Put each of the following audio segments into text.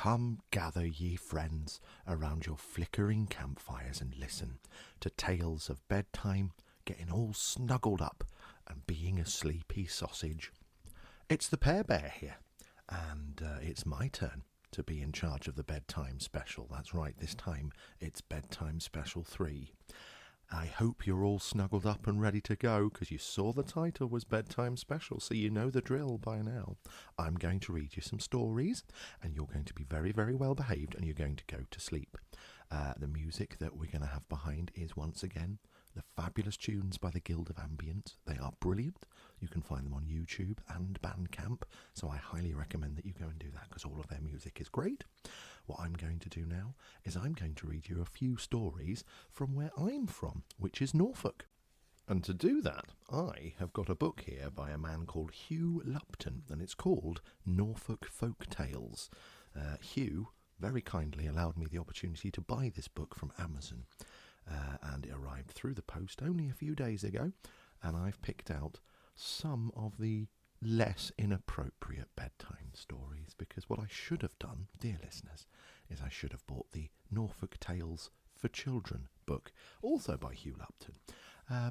Come gather ye friends around your flickering campfires and listen to tales of bedtime, getting all snuggled up and being a sleepy sausage. It's the Pear Bear here, and it's my turn to be in charge of the bedtime special. That's right, this time it's bedtime special 3. I hope you're all snuggled up and ready to go, because you saw the title was Bedtime Special, so you know the drill by now. I'm going to read you some stories, and you're going to be very, very well behaved, and you're going to go to sleep. The music that we're going to have behind is, once again, the fabulous tunes by the Guild of Ambience. They are brilliant. You can find them on YouTube and Bandcamp, so I highly recommend that you go and do that, because all of their music is great. What I'm going to do now is I'm going to read you a few stories from where I'm from, which is Norfolk. And to do that, I have got a book here by a man called Hugh Lupton, and it's called Norfolk Folk Tales. Hugh very kindly allowed me the opportunity to buy this book from Amazon, and it arrived through the post only a few days ago, and I've picked out some of the less inappropriate bedtime stories, because what I should have done, dear listeners, is I should have bought the Norfolk Tales for Children book, also by Hugh Lupton.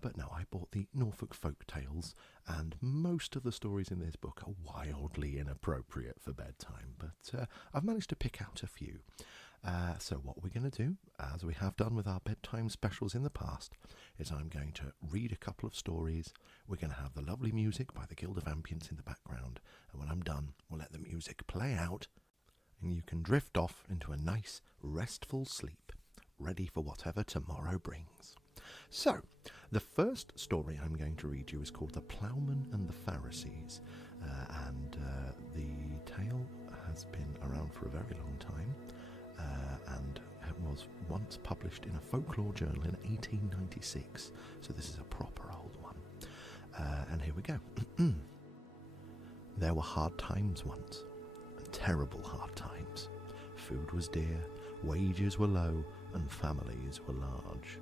But no, I bought the Norfolk Folk Tales, and most of the stories in this book are wildly inappropriate for bedtime, but I've managed to pick out a few. So what we're going to do, as we have done with our bedtime specials in the past, is I'm going to read a couple of stories. We're going to have the lovely music by the Guild of Ambience in the background, and when I'm done, we'll let the music play out, and you can drift off into a nice, restful sleep, ready for whatever tomorrow brings. So, the first story I'm going to read you is called The Ploughman and the Pharisees, and the tale has been around for a very long time, and it was once published in a folklore journal in 1896, so this is a proper old one. And here we go. There were hard times once, terrible hard times. Food was dear, wages were low, and families were large.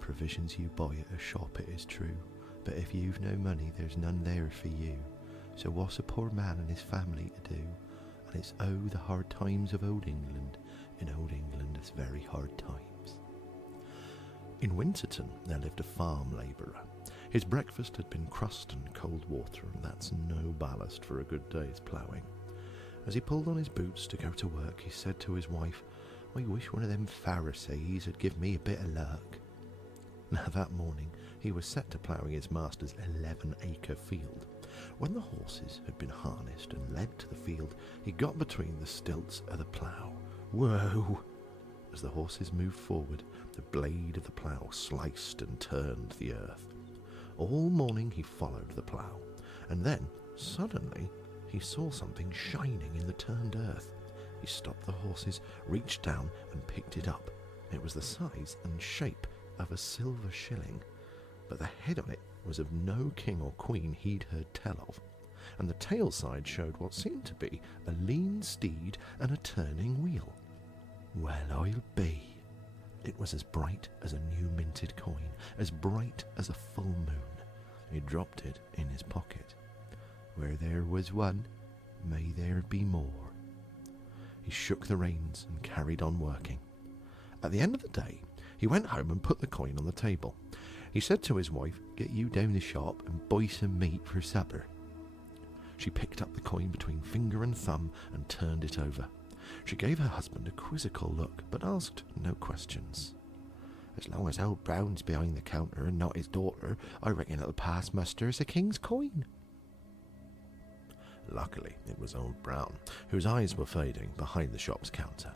Provisions you buy at a shop, it is true, but if you've no money, there's none there for you. So what's a poor man and his family to do? And it's the hard times of old England. In old England, it's very hard times. In Winterton, there lived a farm labourer. His breakfast had been crust and cold water, and that's no ballast for a good day's ploughing. As he pulled on his boots to go to work, he said to his wife, "I wish one of them Pharisees had give me a bit of luck." Now that morning he was set to ploughing his master's 11-acre field. When the horses had been harnessed and led to the field, he got between the stilts of the plough. Whoa! As the horses moved forward, the blade of the plough sliced and turned the earth. All morning he followed the plough, and then, suddenly, he saw something shining in the turned earth. He stopped the horses, reached down and picked it up. It was the size and shape of a silver shilling, but the head on it was of no king or queen he'd heard tell of, and the tail side showed what seemed to be a lean steed and a turning wheel. Well, I'll be. It was as bright as a new minted coin, as bright as a full moon. He dropped it in his pocket. Where there was one, may there be more. He shook the reins and carried on working. At the end of the day, he went home and put the coin on the table. He said to his wife, "Get you down the shop and buy some meat for supper." She picked up the coin between finger and thumb and turned it over. She gave her husband a quizzical look, but asked no questions. "As long as old Brown's behind the counter and not his daughter, I reckon it'll pass muster as a king's coin." Luckily, it was old Brown, whose eyes were fading behind the shop's counter.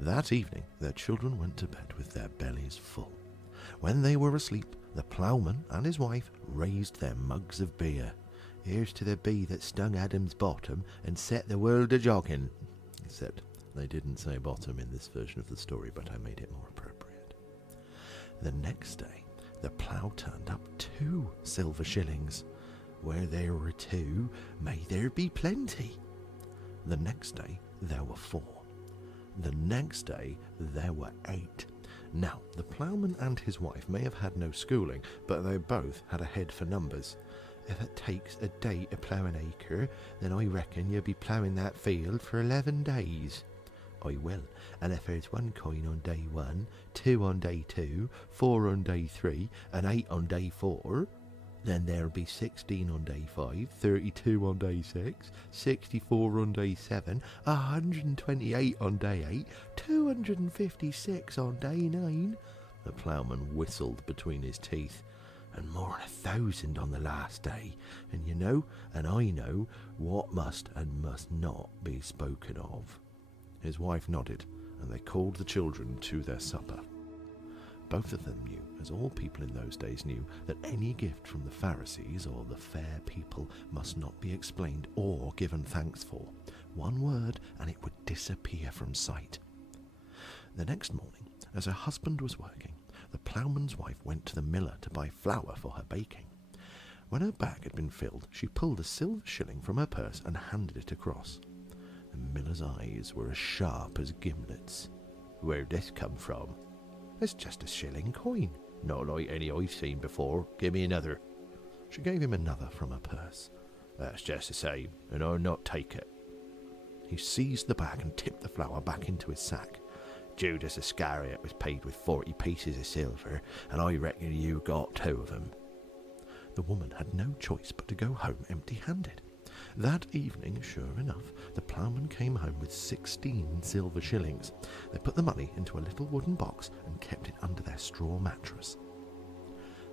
That evening, their children went to bed with their bellies full. When they were asleep, the ploughman and his wife raised their mugs of beer. "Here's to the bee that stung Adam's bottom and set the world a-jogging." Except they didn't say bottom in this version of the story, but I made it more appropriate. The next day, the plough turned up 2 silver shillings. Where there were 2, may there be plenty. The next day, there were 4. The next day, there were 8. Now, the ploughman and his wife may have had no schooling, but they both had a head for numbers. "If it takes a day to plough an acre, then I reckon you'll be ploughing that field for 11 days. I will. And if there's 1 coin on day 1, 2 on day 2, 4 on day 3, and 8 on day 4, then there'll be 16 on day 5, 32 on day 6, 64 on day 7, 128 on day 8, 256 on day 9. The ploughman whistled between his teeth. And more than 1,000 on the last day. And you know, and I know, what must and must not be spoken of. His wife nodded, and they called the children to their supper. Both of them knew, as all people in those days knew, that any gift from the Pharisees or the fair people must not be explained or given thanks for. One word, and it would disappear from sight. The next morning, as her husband was working, the ploughman's wife went to the miller to buy flour for her baking. When her bag had been filled, she pulled a silver shilling from her purse and handed it across. The miller's eyes were as sharp as gimlets. "Where'd this come from?" "It's just a shilling coin." "Not like any I've seen before. Give me another." She gave him another from her purse. "That's just the same, and I'll not take it." He seized the bag and tipped the flour back into his sack. "Judas Iscariot was paid with 40 pieces of silver, and I reckon you got 2 of them." The woman had no choice but to go home empty-handed. That evening, sure enough, the ploughman came home with 16 silver shillings. They put the money into a little wooden box and kept it under their straw mattress.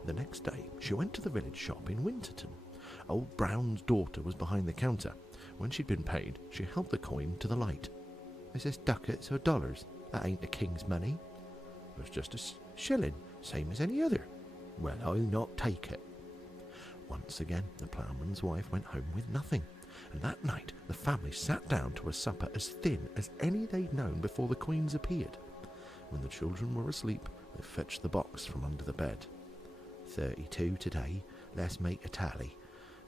The next day, she went to the village shop in Winterton. Old Brown's daughter was behind the counter. When she'd been paid, she held the coin to the light. "Is this ducats or dollars? That ain't the king's money." "It's just a shilling, same as any other." "Well, I'll not take it." Once again, the ploughman's wife went home with nothing, and that night the family sat down to a supper as thin as any they'd known before the queens appeared. When the children were asleep, they fetched the box from under the bed. 32 today. Let's make a tally.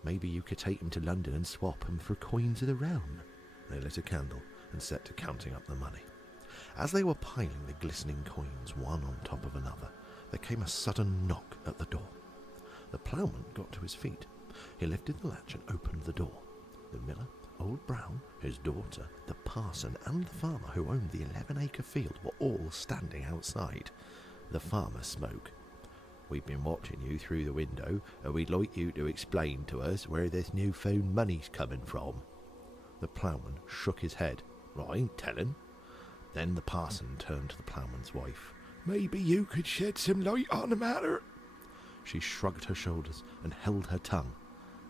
Maybe you could take 'em to London and swap 'em for coins of the realm." They lit a candle and set to counting up the money. As they were piling the glistening coins one on top of another, there came a sudden knock at the door. The ploughman got to his feet. He lifted the latch and opened the door. The miller, Old Brown, his daughter, the parson, and the farmer who owned the 11-acre field were all standing outside. The farmer spoke. "We've been watching you through the window, and we'd like you to explain to us where this new-found money's coming from." The ploughman shook his head. "I ain't telling." Then the parson turned to the ploughman's wife. "Maybe you could shed some light on the matter." She shrugged her shoulders and held her tongue.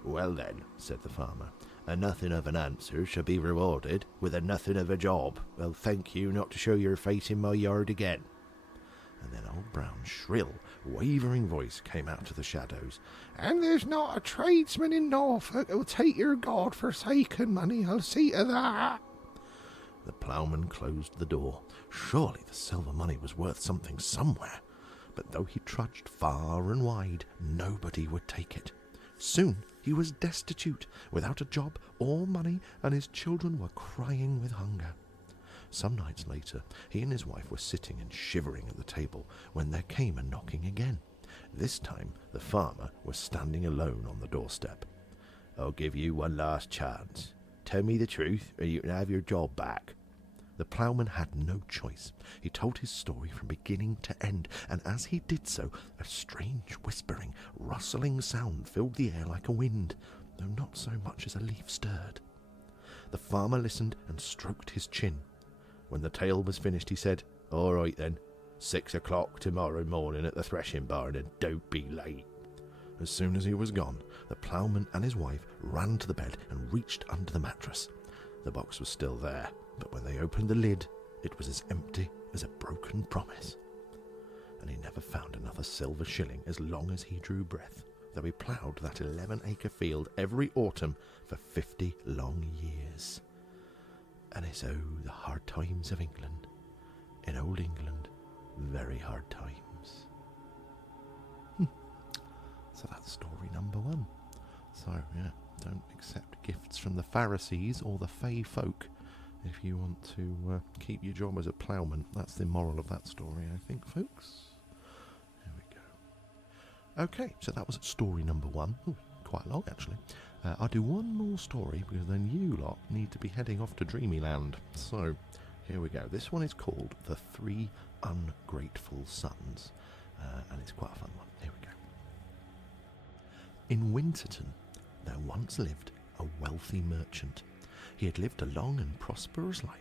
"Well then," said the farmer, "a nothing of an answer shall be rewarded with a nothing of a job. Well, thank you not to show your face in my yard again." And then Old Brown's shrill, wavering voice came out of the shadows. "And there's not a tradesman in Norfolk who'll take your God-forsaken money, I'll see to that." The ploughman closed the door. Surely the silver money was worth something somewhere. But though he trudged far and wide, nobody would take it. Soon he was destitute, without a job or money, and his children were crying with hunger. Some nights later, he and his wife were sitting and shivering at the table when there came a knocking again. This time the farmer was standing alone on the doorstep. "I'll give you one last chance. Tell me the truth, or you can have your job back." The ploughman had no choice. He told his story from beginning to end, and as he did so, a strange whispering, rustling sound filled the air like a wind, though not so much as a leaf stirred. The farmer listened and stroked his chin. When the tale was finished, he said, "All right then, 6 o'clock tomorrow morning at the threshing barn, and don't be late." As soon as he was gone, the ploughman and his wife ran to the bed and reached under the mattress. The box was still there, but when they opened the lid, it was as empty as a broken promise. And he never found another silver shilling as long as he drew breath, though he ploughed that 11-acre field every autumn for 50 long years. And it's the hard times of England. In old England, very hard times. So that's story number 1. So, yeah, don't accept gifts from the Pharisees or the Fey folk if you want to keep your job as a ploughman. That's the moral of that story, I think, folks. There we go. Okay, so that was story number 1. Ooh, quite long, actually. I'll do one more story, because then you lot need to be heading off to Dreamyland. So, Here we go. This one is called The Three Ungrateful Sons, and it's quite a fun one. Here we go. In Winterton, there once lived a wealthy merchant. He had lived a long and prosperous life,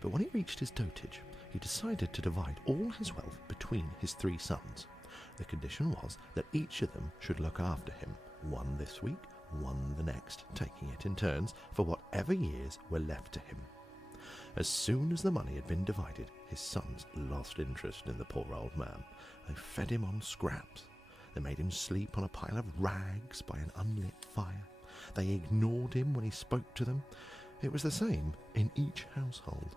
but when he reached his dotage, he decided to divide all his wealth between his 3 sons. The condition was that each of them should look after him, one this week, one the next, taking it in turns for whatever years were left to him. As soon as the money had been divided, his sons lost interest in the poor old man. They fed him on scraps. They made him sleep on a pile of rags by an unlit fire. They ignored him when he spoke to them. It was the same in each household.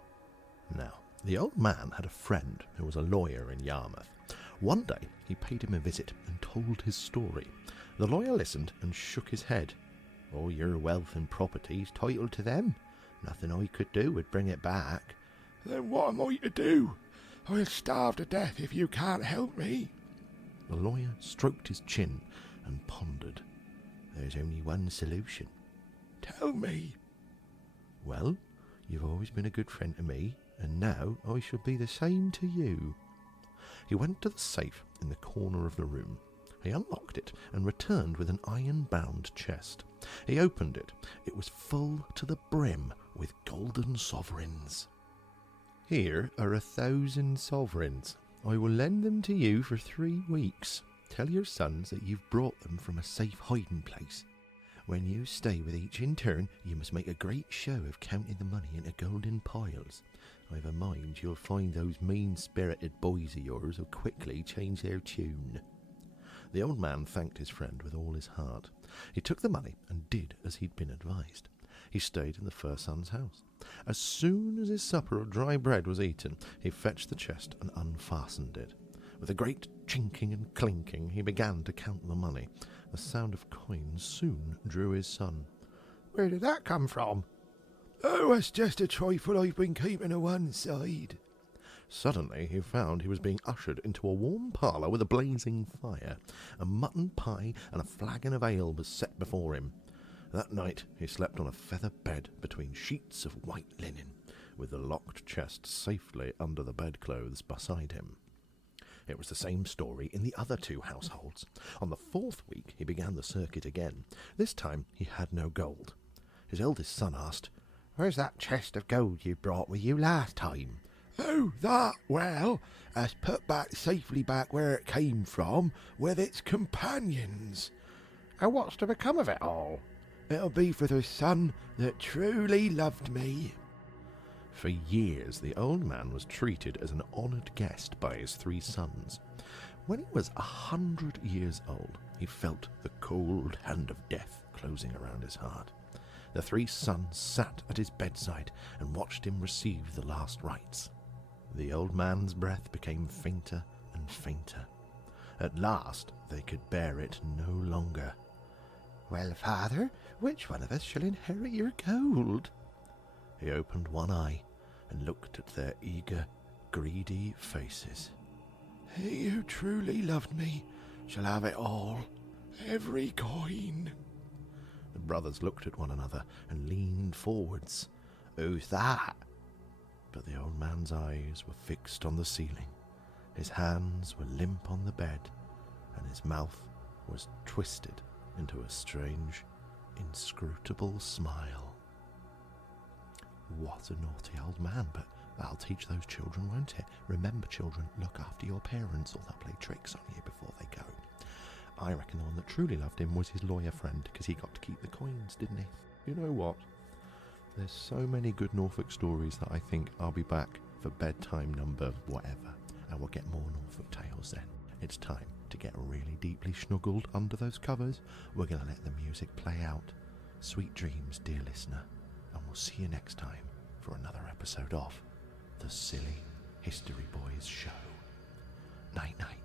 Now, the old man had a friend who was a lawyer in Yarmouth. One day he paid him a visit and told his story. The lawyer listened and shook his head. "All your wealth and property's titled to them. Nothing I could do would bring it back." "Then what am I to do? I'll starve to death if you can't help me." The lawyer stroked his chin and pondered. "There's only one solution." "Tell me." "Well, you've always been a good friend to me, and now I shall be the same to you." He went to the safe in the corner of the room. He unlocked it and returned with an iron-bound chest. He opened it. It was full to the brim with golden sovereigns. "Here are 1,000 sovereigns. I will lend them to you for 3 weeks. Tell your sons that you've brought them from a safe hiding place. When you stay with each in turn, you must make a great show of counting the money into golden piles. I've a mind you'll find those mean-spirited boys of yours will quickly change their tune." The old man thanked his friend with all his heart. He took the money and did as he'd been advised. He stayed in the first son's house. As soon as his supper of dry bread was eaten, he fetched the chest and unfastened it. With a great chinking and clinking, he began to count the money. The sound of coins soon drew his son. "Where did that come from?" "Oh, it's just a trifle I've been keeping to one side." Suddenly he found he was being ushered into a warm parlour with a blazing fire. A mutton pie and a flagon of ale was set before him. That night he slept on a feather bed between sheets of white linen, with the locked chest safely under the bedclothes beside him. It was the same story in the other 2 households. On the 4th week he began the circuit again. This time he had no gold. His eldest son asked, "Where's that chest of gold you brought with you last time?" "Oh, that, well, it's put back safely back where it came from, with its companions." "And what's to become of it all?" "It'll be for the son that truly loved me." For years the old man was treated as an honoured guest by his 3 sons. When he was 100 years old, he felt the cold hand of death closing around his heart. The 3 sons sat at his bedside and watched him receive the last rites. The old man's breath became fainter and fainter. At last they could bear it no longer. "Well, father, which one of us shall inherit your gold?" He opened one eye and looked at their eager, greedy faces. "He who truly loved me shall have it all, every coin." The brothers looked at one another and leaned forwards. "Who's that?" But the old man's eyes were fixed on the ceiling. His hands were limp on the bed, and his mouth was twisted into a strange, inscrutable smile. What a naughty old man, but that'll teach those children, won't it? Remember, children, look after your parents or they'll play tricks on you before they go. I reckon the one that truly loved him was his lawyer friend, because he got to keep the coins, didn't he? You know what? There's so many good Norfolk stories that I think I'll be back for bedtime number whatever, and we'll get more Norfolk tales then. It's time to get really deeply snuggled under those covers. We're going to let the music play out. Sweet dreams, dear listener, and we'll see you next time for another episode of The Silly History Boys Show. Night night.